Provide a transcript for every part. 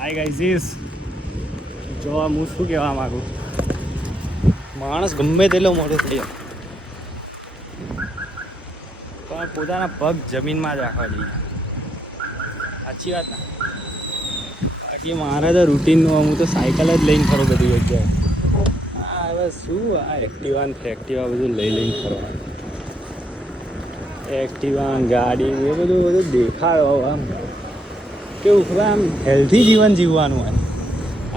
Hi guys, જો હું શું કહેવા માગું, માણસ ગમે તેટલો મોટો થઈ જાય પણ પોતાના પગ જમીનમાં જ રાખવા જોઈએ. સાચી વાત ને? બાકી મારે તો રૂટીનનું હું તો સાયકલ જ લઈને ફરો બધી જગ્યાએ. હા હવે શું આ એક્ટિવા ને ફેક્ટિવા બધું લઈને ફરવાનું. એક્ટિવા ગાડી એ બધું દેખાડો આમ કેવું ખબર આમ હેલ્ધી જીવન જીવવાનું હોય.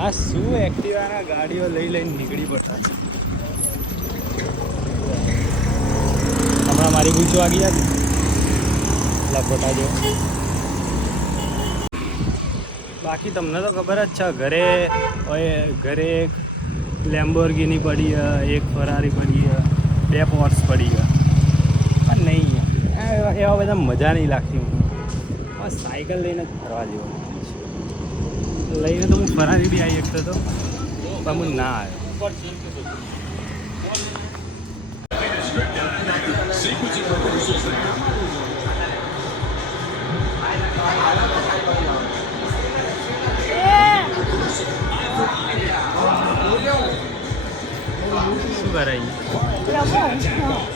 આ શું એક્ટિવાના ગાડીઓ લઈને નીકળી પડતા છે. હમણાં મારી ગુચો વાગી જાય લપોટા જો. બાકી તમને તો ખબર જ છે, ઘરે એક લેમ્બોર્ગિની પડી, એક ફરારી પડી, 2 પોર્સ પડી. પણ નહીં એવા બધા મજા નહીં લાગતી. બસ સાયકલ લઈને જ ફરવા જેવો લઈને તો હું ફરારી બી આવી શકતો હતો પણ હું ના આવ્યો. શું કરાય?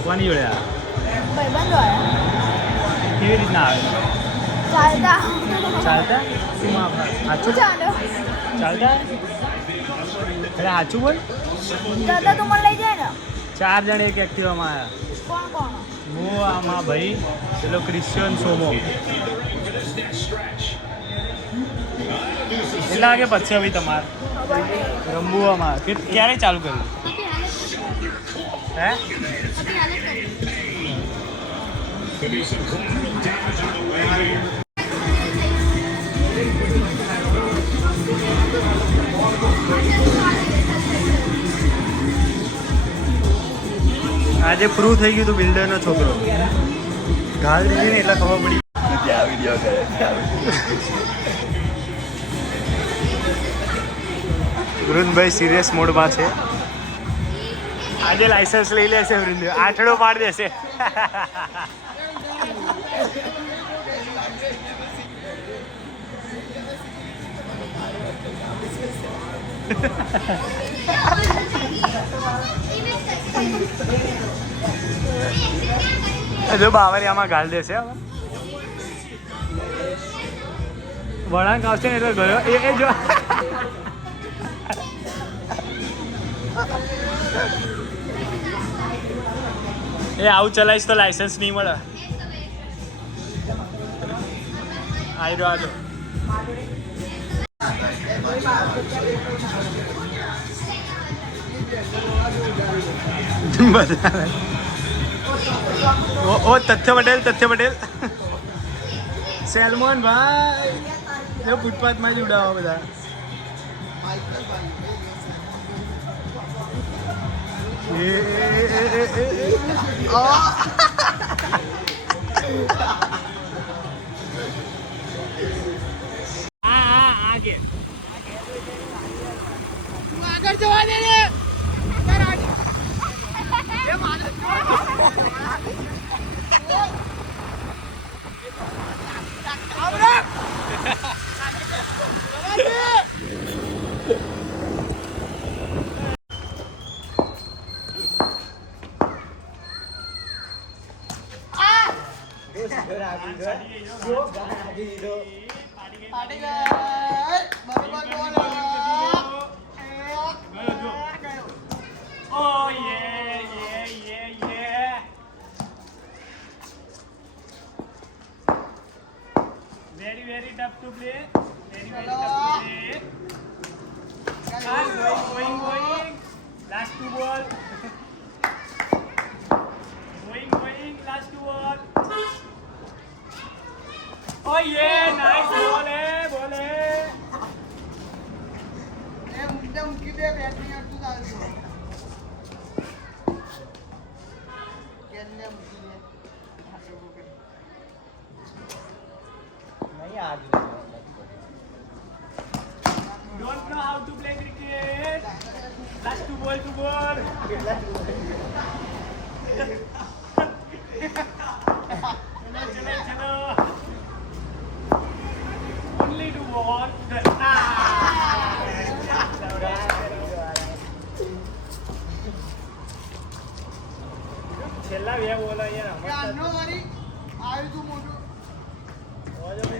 કોની જોડે આ કેવી રીતના આવે? ચાલતા સાચું ચાલતા અરે સાચું બોલ. 4 જણ એક એક્ટિવામાં આવ્યા. હું આમાં ભાઈ પેલો ક્રિશ્ચિયન સોમો. કેટલા વાગે પછી હવે તમારે રંબુઆમાં ક્યારે ચાલુ કર્યું? હે આજે પ્રૂવ થઈ ગયું તું બિલ્ડરનો છોકરો. ગાળ દીધી ને એટલે ખબર પડી. વૃંદભાઈ સિરિયસ મોડમાં છે. આજે લાયસન્સ લઈ લેશે વૃંદ, આઠડો પાડી દેશે. જો બાવરિયામાં ગાળ દેશે. હવે વળાંક આવશે ને એટલે ગયો એ જો. એ આવું ચલાવીશ તો લાયસન્સ નહીં મળે. આવી રહ્યો આજો. ઓ તથ્ય પટેલ સેલમોન ભાઈ ફૂટપાથમાં જ ઉડાવો બધા. આગળ જવા દે ને. Very tough to play. Very tough to play. Going. Last 2 ball. Going. Last 2 ball. Oh yeah, nice ball hai. मुक्की पे बैटिंग और तू डाल दो. खेलने मुक्की है. नहीं आज. Don't know how to play cricket. Last 2 ball. चलो. Only 2 ball.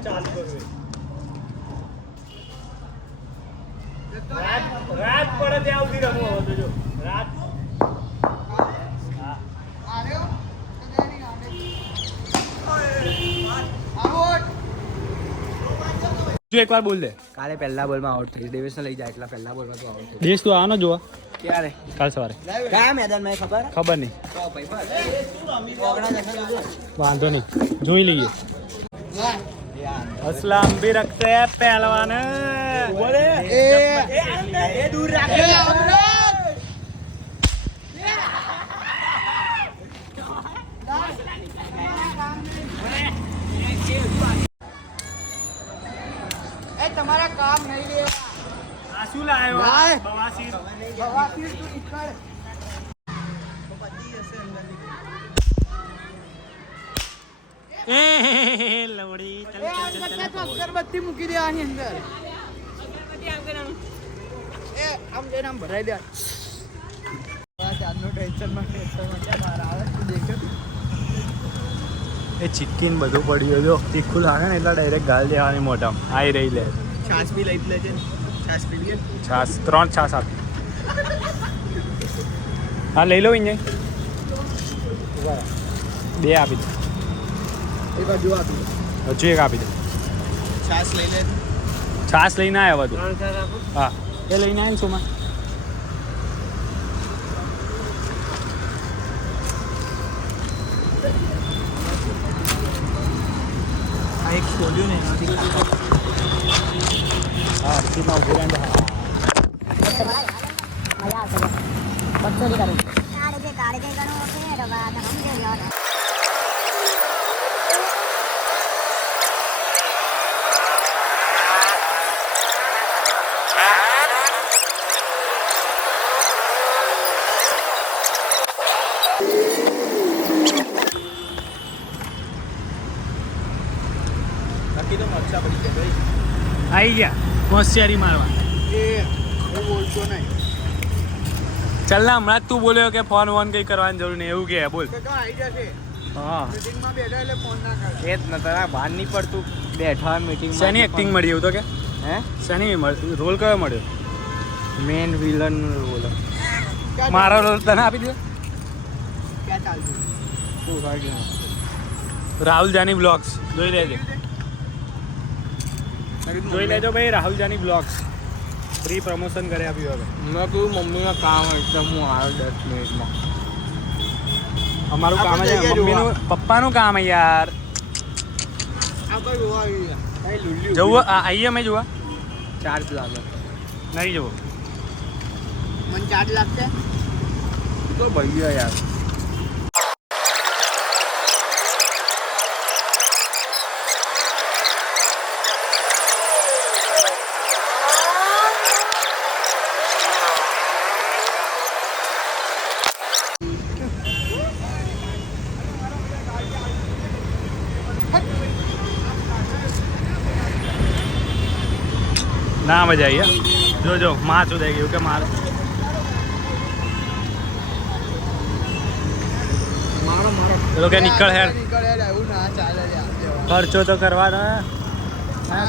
ચાલુ કરવું રાત પડે ત્યાં સુધી રમવું હવે તો જો રાત તું એકવાર બોલ દે કાલે પહેલા બોલમાં આઉટ થઈ દેવેશને લઈ જાય એટલા પહેલા બોલમાં તો આઉટ થઈ દેશ તું આવવાનો જોવા ક્યારે કાલ સવારે કયા મેદાનમાં ખબર નહીં તો ભાઈ વાંધો નહીં જોઈ લઈએ असलम भी रखते हैं पहलवान दूर રાખે તમારા કામ નહીં લેવા આ શું લાયો બવાસીર બવાસીર તું નીકળ તો પતિ હશે અંદર લવડી ચલ અગરબત્તી મૂકી દેવાની અંદર એ આમ જઈને આમ ભરાઈ દે આજનો ટેન્શનમાં બહાર આવે તું દેખે એ ચિક્કીન બધું પડ્યું જો તીખું લાગે ને એટલે ડાયરેક્ટ ગાલ દેવાની મોઢામાં આવી રહી લે છાસ બી લઈ લેજે છાસ પી લે છાસ 3 છાસ આપી હા લઈ લો અહીંયા 2 આપી દે એક હજુ આપી હજુ એક આપી દે છાસ લઈ લે છાસ લઈને આવ્યા બધું હા એ લઈને આવ્યા ને સુમા આ એક ખોલ્યું ને એમાંથી હા સીમાં ઉભી રહીને મજા આવશે બચ્ચો નહીં કરું કાઢે છે ગણો ઓકે રવા ના સમજે યાર બાકી તો મરચા પડી ગયા ભાઈ આવી ગયા હોશિયારી મારવા એ હું બોલતો નહીં ચાલ ના હમણાં જ તું બોલ્યો કે ફોન વોન કંઈ કરવાની જરૂર નહીં એવું કે બોલ તો આઈડિયા છે હા મીટિંગમાં બેઠા એટલે ફોન ના કરે એ જ ન તારા ભાન નહીં પડતું બેઠા મીટિંગ શેની એક્ટિંગ મળી એવું તો કે હે શેની રોલ કયો મળ્યો મેન વિલન રોલ મારો રોલ તને આપી દે ક્યાં ચાલતું શું થાય રાહુલ જાની બ્લોગ્સ જોઈ લેજે જોઈ લેજો ભાઈ Rahul Jani blogs free promotion કરી આપ્યું હવે મેં કહ્યું મમ્મીના કામ એકદમ હું આવ્યો 10 મિનિટમાં અમારું કામ આપણે છે જઈએ મમ્મીનું પપ્પાનું કામ છે યાર આપણે જોવા આવી ગયા લુલ્યું જવું આવીએ અમે જોવા ચાર્જ લાગે નહીં જવું મને ચાર્જ લાગશે તો ભૈયા યાર ના મજા આવી જો જો માં ચૂદાઈ ગયું કે માર મારો મારો પેલો કે નીકળ હેર નીકળ હેર એવું ના ચાલે યાર ખર્ચો તો કરવાનો હે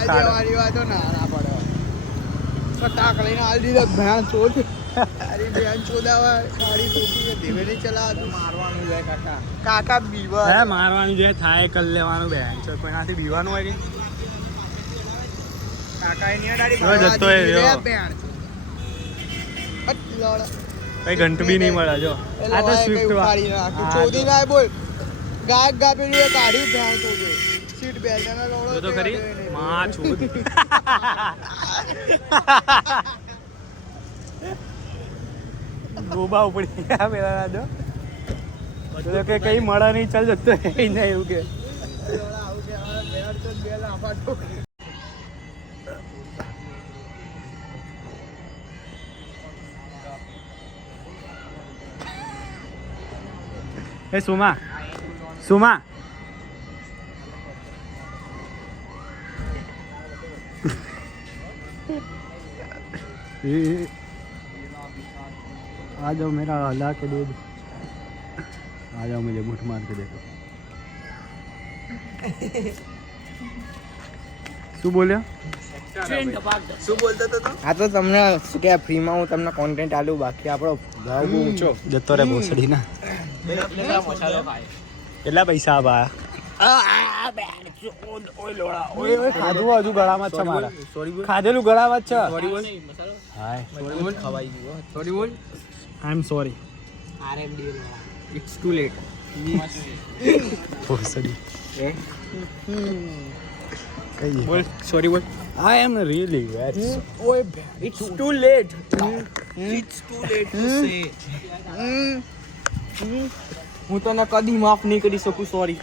દેવાની વાતો ના ના પડે ફટાક લઈને આલી દીધો ભેણ ચોદ અરે ભેણ ચોદાવા ગાડી ટોકી ધીમે નહીં ચલાવતું મારવાનું લે કાકા કાકા બીવા હે મારવાનું જે થાય કરી લેવાનું બેન છે કોઈનાથી બીવાનું હોય કે કાકા એની ગાડી હવે જતો એ રહ્યો. ભેણ કઈ ઘંટ બી નહીં મળે જો આ તો સ્વિફ્ટ ચોદી ના બોલ ગાય ગાપેલી કાઢી ભેણ ચોદે સીટ બેલ્ટ ના લોડો જો તો ખરી માં છૂદ ગોબા ઉપડી ગયા પેલા જો તો કે કઈ મળે નહીં ચાલ જતો નહીં એવું કે આવું કે ભેણ ચોદ બે લાફા ઠોક એ સુમા સુમા आ जाओ मेरा हला के दे दो आ जाओ मुझे मुठ मार के देखो શું બોલ્યો? શું બોલતો હતો તું? આ તો તમને શું કે ફ્રીમાં હું તમને કોન્ટેન્ટ આલું, બાકી આપણો ભાવ બહુ ઊંચો જતો રે ભોસડી ના. કેટલા પૈસા આપ્યા? ખાધું હજુ ગળામાં જ છે મારા. ખાધેલું ગળામાં જ છે. હાય ખવાઈ ગયું. સોરી બોલ. I am sorry. It's too late. ભોસડી બોલ સોરી બોલ. આઈ એમ રિયલી વેરી ઓય it's too late. It's too late to say. હું તને કદી માફ નહીં કરી શકું. સોરી.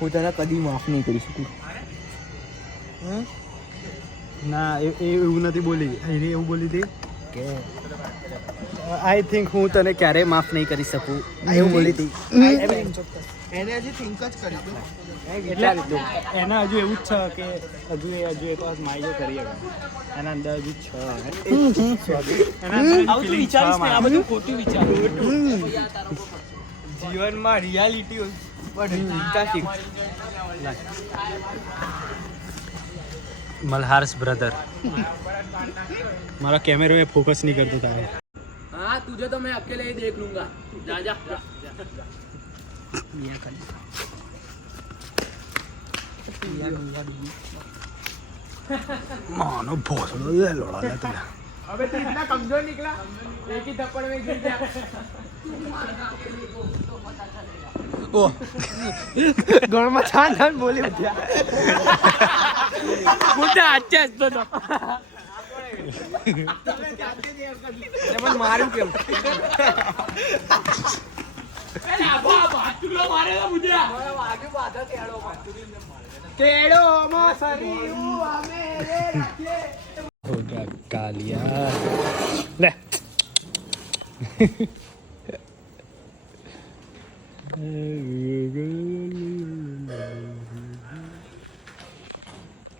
હું તને કદી માફ નહીં કરી શકું. ના એવું નથી બોલી. એને એવું બોલી હતી કે આઈ થિંક હું તને ક્યારેય માફ નહીં કરી શકું, એવું બોલી હતી. એને હજી થિંક જ કરી દો. એટલે એના હજુ એવું જ છે કે હજુ એક વાર માઇજો કરી શકે. એના અંદર હજુ છે. જીવનમાં રિયાલિટી મલ્હાર્સ બ્રધર. મારા કેમેરો એ ફોકસ નહીં કરતું તારે. हाँ तुझे तो मैं अकेले ही देख लूंगा. जा जा. માનો ભોસડો લે લોડા લે તું. अबे तू इतना कमजोर निकला, एक ही थप्पड़ में गिर गया. ઓ ગળમાં છાન છાન બોલી ઉઠ્યા. मुद्दा अच्छा है तो પણ મારું કેમ? તેડો માં શરીર અમે રાખીએ. કાલિયા લે.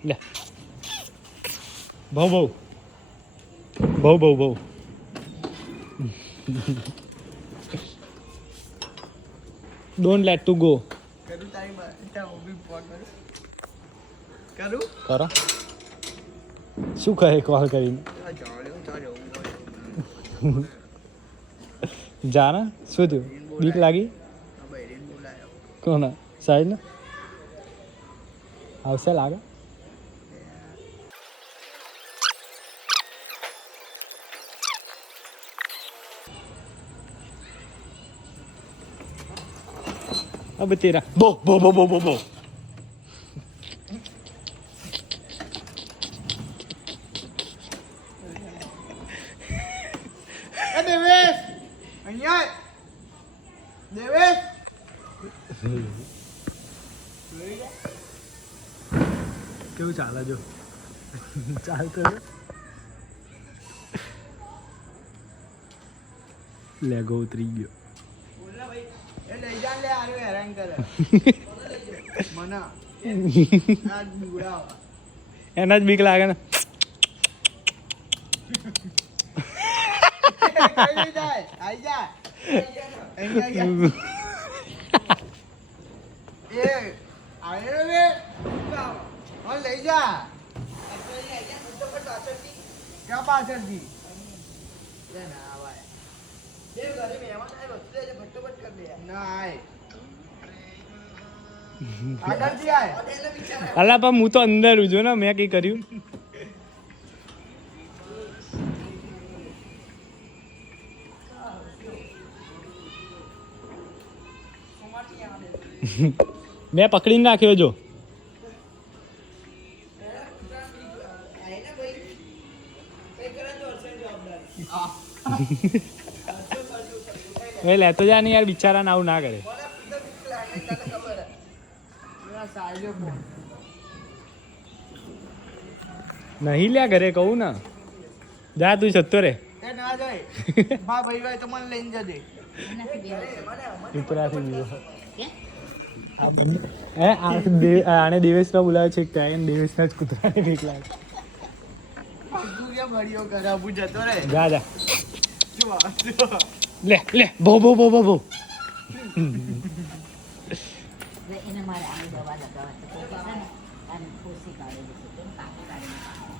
લે બહુ ડોન્ટ લેટ ટુ ગો. કરું તારી હોબી ફોન કરું. કરો શું કહે કોલ કરીને? જાના શું થયું? બીક લાગી? કોના સાહેબ ને આવશે લાગે? अब तेरा बो बो बो बो बो बो. દેવેશ અહીંયા દેવેશ કેવું ચાલે જો? ચાલતો લેગો ઉતરી ગયો. એ લઈ જા લે આરે હેરાન કરે મને આ બુડા. એના જ બીક લાગે ને. આઈ જા અહીંયા એ આરે રે ઓન લઈ જા. ક્યાં પાછળથી ના આવાય. બે ઘરે મહેમાન આવ્યો એટલે ફટોફટ કર દે. ના આય આગળથી આય. અલા પણ હું તો અંદર છું ને, મેં કઈ કર્યું? મેં પકડીને નાખ્યો જો. લેતો જા ને યાર, બિચારાને આવું ના કરે. નહીં લ્યા ઘરે કહું ને. જા તું જતો રે. ના જાય બા ભાઈ ભાઈ તો મને લઈને જજે. ઉપરાથી દીવો. આને દેવેશનો બોલાવે છે ત્યાં દેવેશના જ કૂતરાને બીક લાગે. તું કેમ હરિયો કરે? હું જતો રે. જા જા જો લે લે બહુ બહુ બહુ બહુ બહુ. એને તો આવે ને અને ખુશી કાઢેલી છે કેમ કાપી કાઢીને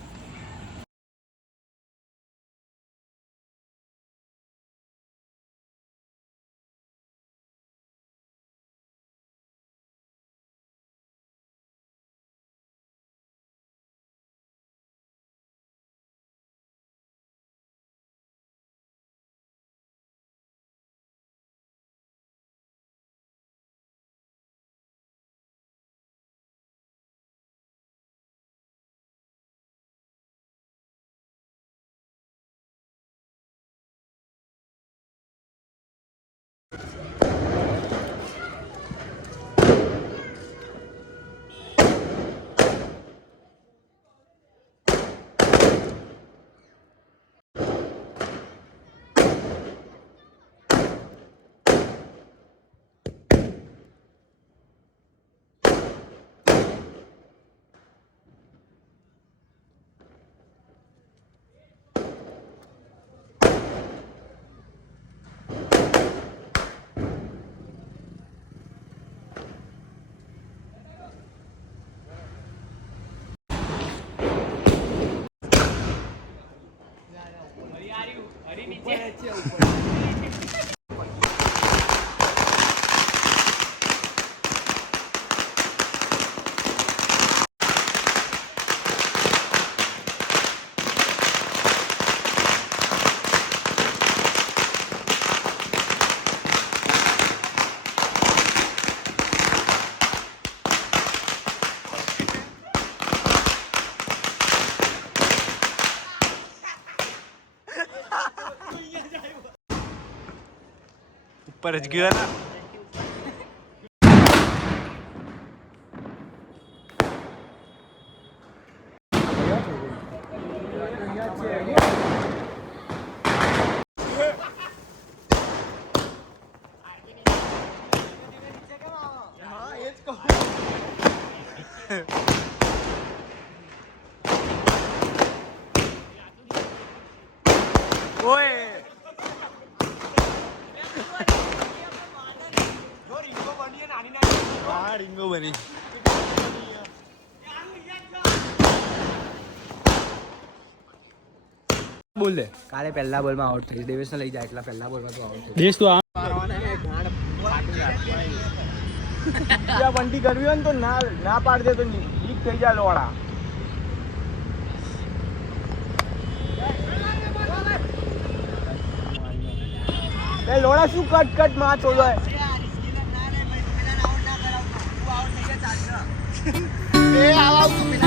ઉપર જ ગયો ને ઓય હા રીંગો બની બોલ દે કાલે પહેલા બોલમાં આઉટ થઈ દેવેશને લઈ જાય એટલા પહેલા બોલમાં તો આઉટ થઈ દેશ તો આ બંટી કરવી હોય ને તો ના પાડી દે તો લીક થઈ જાય લોડા એ લોડા શું કટ માં ચોલો એ આવા